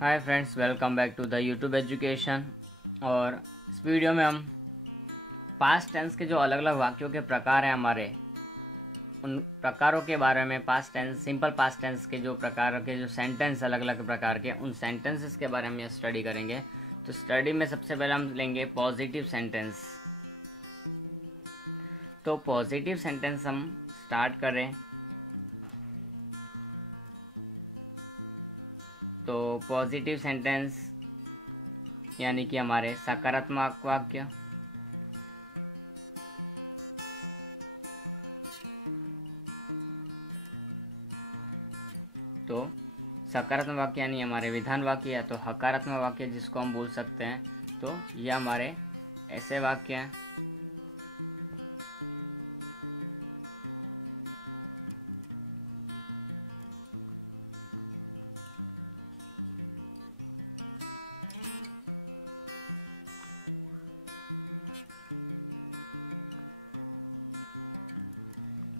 Hi friends, welcome back to the YouTube education. और इस video में हम पास्ट टेंस के जो अलग अलग वाक्यों के प्रकार हैं हमारे, उन प्रकारों के बारे में, past tense, simple past tense के जो प्रकार के जो सेंटेंस अलग अलग प्रकार के, उन सेंटेंसेस के बारे में स्टडी करेंगे। तो स्टडी में सबसे पहले हम लेंगे पॉजिटिव सेंटेंस। तो पॉजिटिव सेंटेंस हम स्टार्ट करें तो पॉजिटिव सेंटेंस यानी कि हमारे सकारात्मक वाक्य। तो सकारात्मक वाक्य यानी हमारे विधान वाक्य या तो हकारात्मक वाक्य जिसको हम बोल सकते हैं। तो ये हमारे ऐसे वाक्य हैं।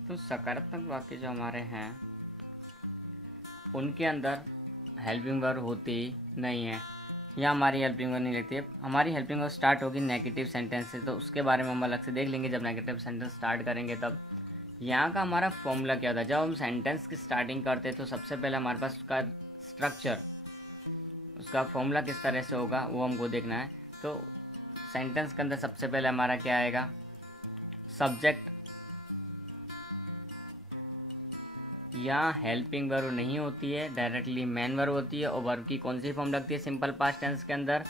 तो सकारात्मक वाक्य जो हमारे हैं उनके अंदर हेल्पिंग वर्ब होती नहीं है, या हमारी हेल्पिंग वर्ब नहीं लगती है। हमारी हेल्पिंग वर्ब स्टार्ट होगी नेगेटिव सेंटेंस से, तो उसके बारे में हम अलग से देख लेंगे जब नेगेटिव सेंटेंस स्टार्ट करेंगे। तब यहाँ का हमारा फॉर्मूला क्या होता है, जब हम सेंटेंस की स्टार्टिंग करते हैं तो सबसे पहले हमारे पास उसका स्ट्रक्चर, उसका फॉर्मूला किस तरह से होगा वो हमको देखना है। तो सेंटेंस के अंदर सबसे पहले हमारा क्या आएगा, सब्जेक्ट। यहाँ हेल्पिंग वर्ब नहीं होती है, डायरेक्टली मेन वर्ब होती है। और वर्ब की कौन सी फॉर्म लगती है सिंपल पास्ट टेंस के अंदर,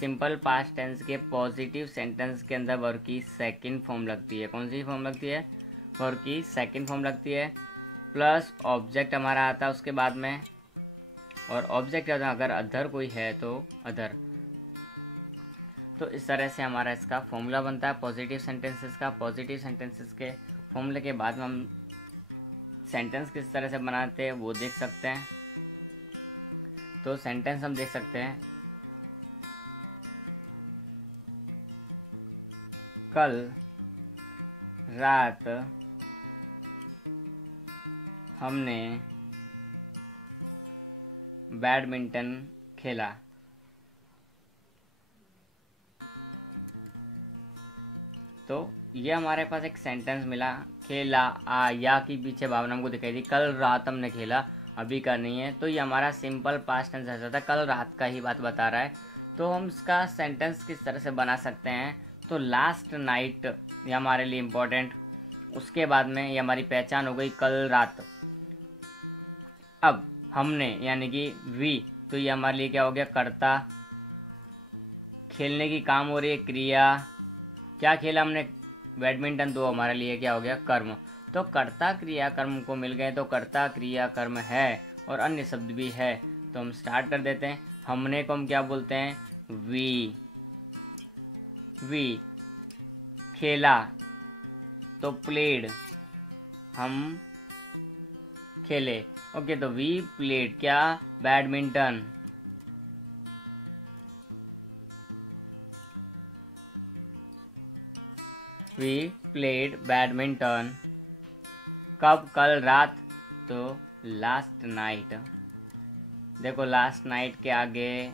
सिंपल पास्ट टेंस के पॉजिटिव सेंटेंस के अंदर वर्ब की सेकंड फॉर्म लगती है। कौन सी फॉर्म लगती है, वर्ब की सेकंड फॉर्म लगती है। प्लस ऑब्जेक्ट हमारा आता है उसके बाद में, और ऑब्जेक्ट अगर अदर कोई है तो अदर। तो इस तरह से हमारा इसका फॉर्मूला बनता है पॉजिटिव सेंटेंसेस का। पॉजिटिव सेंटेंसेस के फॉर्मूले के बाद में हम सेंटेंस किस तरह से बनाते हैं वो देख सकते हैं। तो सेंटेंस हम देख सकते हैं, कल रात हमने बैडमिंटन खेला। तो ये हमारे पास एक सेंटेंस मिला, खेला। या की पीछे भावना हमको दिखाई दी, कल रात हमने खेला, अभी का नहीं है। तो ये हमारा सिंपल पास्ट टेंस ऐसा था, कल रात का ही बात बता रहा है। तो हम इसका सेंटेंस किस तरह से बना सकते हैं, तो लास्ट नाइट ये हमारे लिए इम्पोर्टेंट। उसके बाद में ये हमारी पहचान हो गई कल रात। अब हमने यानी कि वी, तो ये हमारे लिए क्या हो गया, कर्ता। खेलने की काम हो रही है क्रिया, क्या खेला हमने, बैडमिंटन। तो हमारे लिए क्या हो गया, कर्म। तो कर्ता क्रिया कर्म को मिल गए, तो कर्ता क्रिया कर्म है और अन्य शब्द भी है। तो हम स्टार्ट कर देते हैं। हमने को हम क्या बोलते हैं, वी। वी खेला तो प्लेड, हम खेले। ओके, तो वी प्लेड क्या, बैडमिंटन। We played badminton. कब, कल रात। तो लास्ट नाइट। देखो लास्ट नाइट के आगे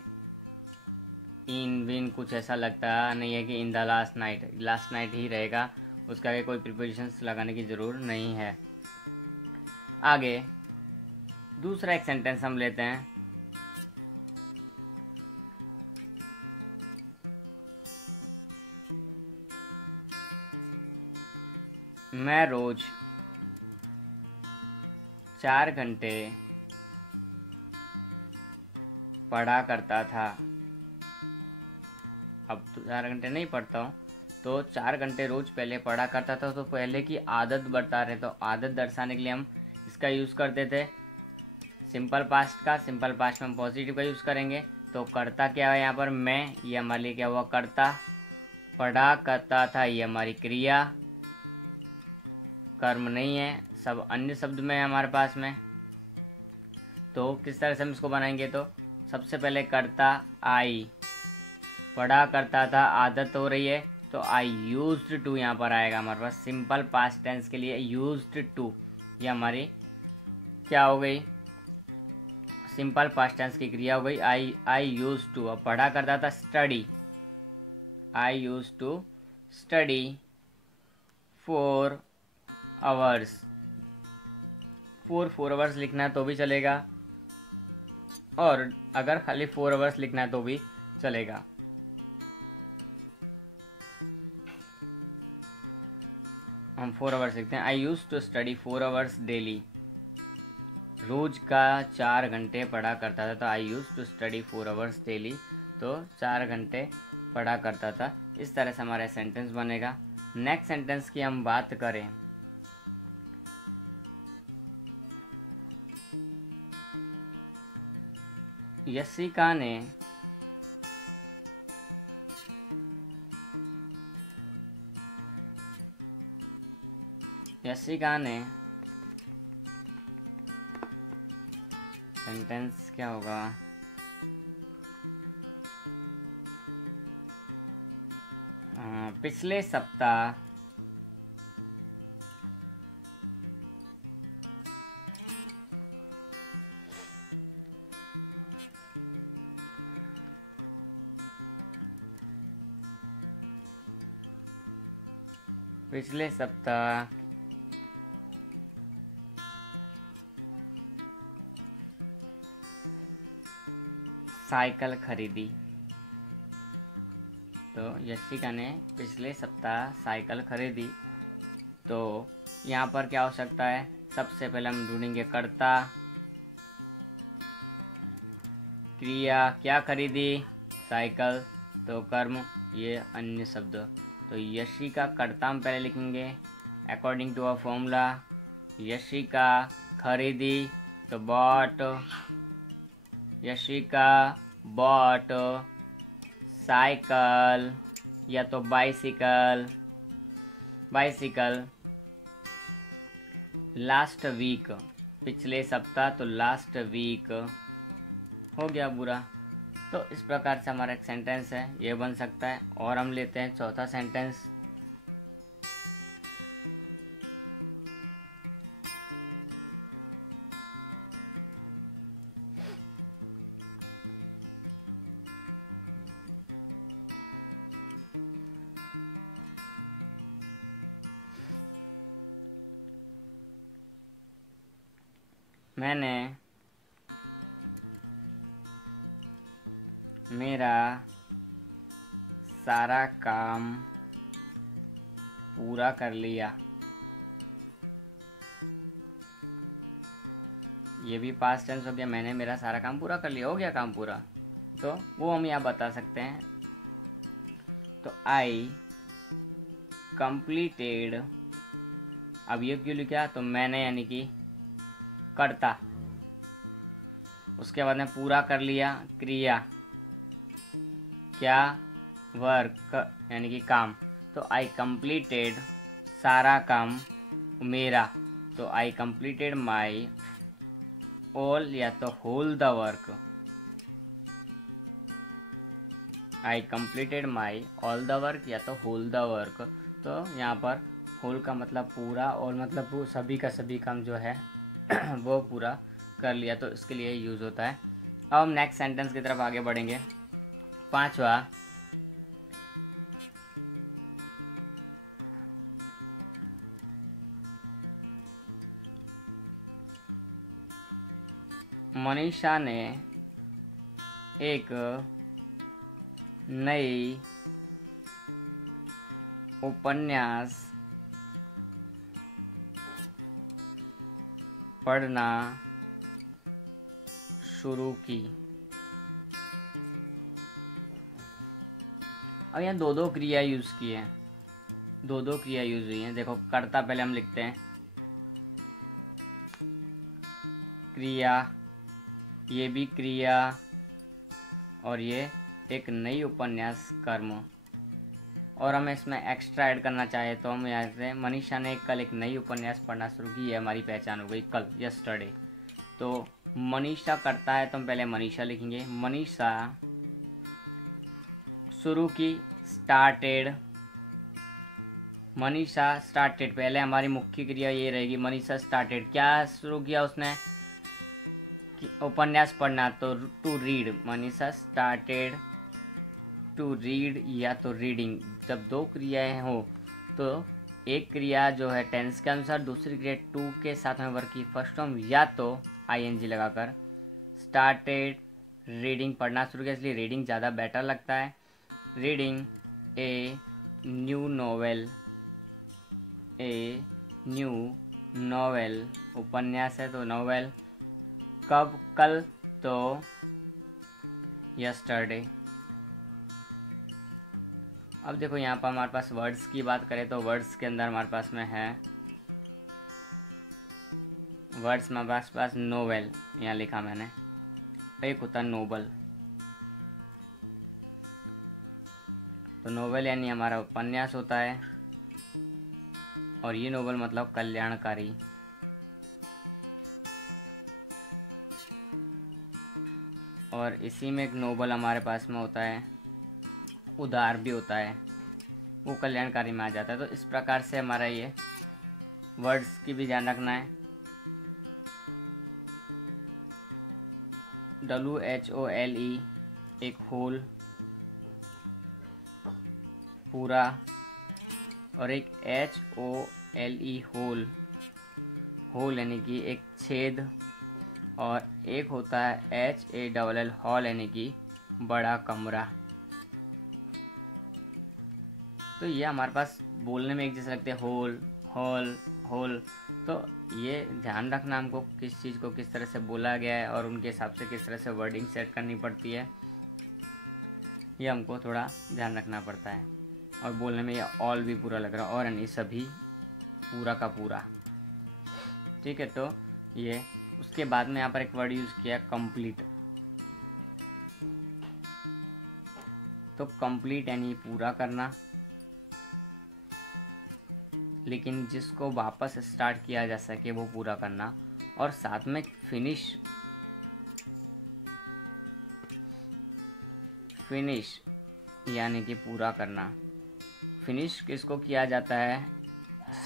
इन विन कुछ ऐसा लगता नहीं है कि in the last night, last night ही रहेगा, उसका आगे कोई प्रिपोजिशंस लगाने की ज़रूर नहीं है। आगे दूसरा एक सेंटेंस हम लेते हैं, मैं रोज 4 घंटे पढ़ा करता था। अब तो 4 घंटे नहीं पढ़ता हूँ, तो 4 घंटे रोज पहले पढ़ा करता था। तो पहले की आदत बता रहे, तो आदत दर्शाने के लिए हम इसका यूज़ करते थे सिंपल पास्ट का। सिंपल पास्ट में हम पॉजिटिव का यूज़ करेंगे। तो करता क्या है यहाँ पर, मैं, ये हमारे लिए क्या हुआ, करता। पढ़ा करता था, ये हमारी क्रिया, कर्म नहीं है, सब अन्य शब्द में है हमारे पास में। तो किस तरह से हम इसको बनाएंगे, तो सबसे पहले करता आई, पढ़ा करता था, आदत हो रही है, तो आई यूज्ड टू यहाँ पर आएगा हमारे पास। सिंपल पास्ट टेंस के लिए यूज्ड टू, ये हमारी क्या हो गई, सिंपल पास्ट टेंस की क्रिया हो गई आई यूज टू, अब पढ़ा करता था study, I use to study 4 hours, 4 hours लिखना है तो भी चलेगा, और अगर खाली 4 आवर्स लिखना है तो भी चलेगा। हम 4 आवर्स लिखते हैं। I use to study 4 hours daily, रोज का 4 घंटे पढ़ा करता था, तो I use to study 4 hours daily, तो 4 घंटे पढ़ा करता था। इस तरह से हमारा सेंटेंस बनेगा। नेक्स्ट सेंटेंस की हम बात करें, यशिका ने सेंटेंस क्या होगा, पिछले सप्ताह साइकिल खरीदी, तो यशिका ने पिछले सप्ताह साइकिल खरीदी। तो यहाँ पर क्या हो सकता है, सबसे पहले हम ढूंढेंगे कर्ता, क्रिया क्या खरीदी, साइकिल, तो कर्म, ये अन्य शब्द। तो यशिका कर्ता हम पहले लिखेंगे according to a formula, Yashika खरीदी तो बॉट, यशिका बॉट साइकिल या तो बाइसिकल, लास्ट वीक, पिछले सप्ताह तो लास्ट वीक हो गया बुरा। तो इस प्रकार से हमारा एक सेंटेंस है ये बन सकता है। और हम लेते हैं चौथा सेंटेंस, मैंने मेरा सारा काम पूरा कर लिया, ये भी पास्ट टेंस हो गया। मैंने मेरा सारा काम पूरा कर लिया, हो गया काम पूरा, तो वो हम यहाँ बता सकते हैं। तो आई कंप्लीटेड, अब ये क्यों लिखा, तो मैंने यानी कि करता, उसके बाद में पूरा कर लिया, क्रिया क्या, वर्क यानी कि काम। तो आई कंप्लीटेड सारा काम मेरा, तो आई कंप्लीटेड माई ऑल या तो whole the work, I completed my all the work या तो होल द वर्क। तो यहाँ पर होल का मतलब पूरा और मतलब वो सभी का सभी काम जो है वो पूरा कर लिया, तो इसके लिए यूज़ होता है। अब हम नेक्स्ट सेंटेंस की तरफ आगे बढ़ेंगे। पांचवा, मनीषा ने एक नई उपन्यास पढ़ना शुरू की। अब यहाँ दो क्रिया यूज़ की है, दो क्रिया यूज़ हुई हैं। देखो कर्ता पहले हम लिखते हैं, क्रिया, ये भी क्रिया, और ये एक नई उपन्यास कर्म। और हमें इसमें एक्स्ट्रा ऐड करना चाहे तो हम यहाँ से मनीषा ने कल एक नई उपन्यास पढ़ना शुरू की, ये हमारी पहचान हो गई कल, यस्टरडे। तो मनीषा करता है तो हम पहले मनीषा लिखेंगे, मनीषा शुरू की, स्टार्टेड, मनीषा स्टार्टेड, पहले हमारी मुख्य क्रिया ये रहेगी, मनीषा स्टार्टेड, क्या शुरू किया उसने, उपन्यास पढ़ना, तो to read, Manisha started to read या तो रीडिंग। जब दो क्रियाएं हो तो एक क्रिया जो है टेंस के अनुसार, दूसरी क्रिया टू के साथ में वर्ब की फर्स्ट फॉर्म या तो आईएनजी लगाकर। स्टार्टेड रीडिंग, पढ़ना शुरू किया, इसलिए रीडिंग ज़्यादा बेटर लगता है। Reading a new novel, a new novel, उपन्यास है तो नॉवेल। कब, कल, तो यस्टरडे। अब देखो यहाँ पर हमारे पास वर्ड्स की बात करें तो वर्ड्स के अंदर हमारे पास में है, वर्ड्स में हमारे पास नोवेल यहाँ लिखा मैंने, एक होता है नोबल। तो नोवेल यानी हमारा उपन्यास होता है, और ये नोबल मतलब कल्याणकारी। और इसी में एक नोबल हमारे पास में होता है, उदार भी होता है, वो कल्याणकारी में आ जाता है। तो इस प्रकार से हमारा ये वर्ड्स की भी ध्यान रखना है। WHOLE एक होल, पूरा, और एक HOLE होल, होल यानी कि एक छेद, और एक होता है HALL हॉल यानी कि बड़ा कमरा। तो ये हमारे पास बोलने में एक जैसे लगते हैं, होल, हॉल, होल। तो ये ध्यान रखना हमको किस चीज़ को किस तरह से बोला गया है और उनके हिसाब से किस तरह से वर्डिंग सेट करनी पड़ती है, ये हमको थोड़ा ध्यान रखना पड़ता है। और बोलने में ये ऑल भी पूरा लग रहा है, और यानी सभी, पूरा का पूरा। ठीक है, तो ये उसके बाद में यहाँ पर एक वर्ड यूज़ किया, कंप्लीट। तो कंप्लीट यानी पूरा करना, लेकिन जिसको वापस स्टार्ट किया जा सके वो पूरा करना। और साथ में फिनिश, फिनिश यानी कि पूरा करना। फिनिश किसको किया जाता है,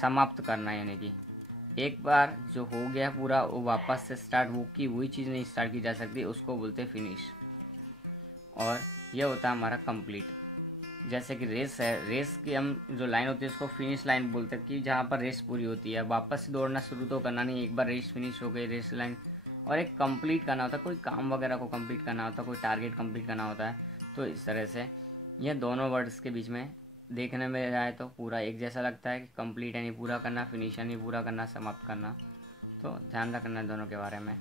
समाप्त करना, यानी कि एक बार जो हो गया पूरा वो वापस से स्टार्ट, वो की वही चीज़ नहीं स्टार्ट की जा सकती, उसको बोलते हैं फिनिश। और ये होता है हमारा कंप्लीट। जैसे कि रेस है, रेस की हम जो लाइन होती है उसको फिनिश लाइन बोलते हैं, कि जहाँ पर रेस पूरी होती है, वापस से दौड़ना शुरू तो करना नहीं, एक बार रेस फिनिश हो गई, रेस लाइन। और एक कंप्लीट करना होता है, कोई काम वगैरह को कंप्लीट करना होता है, कोई टारगेट कंप्लीट करना होता है। तो इस तरह से ये दोनों वर्ड्स के बीच में देखने में जाए तो पूरा एक जैसा लगता है कि कंप्लीट यानी पूरा करना, फिनिश यानी पूरा करना, समाप्त करना। तो ध्यान रखना दोनों के बारे में।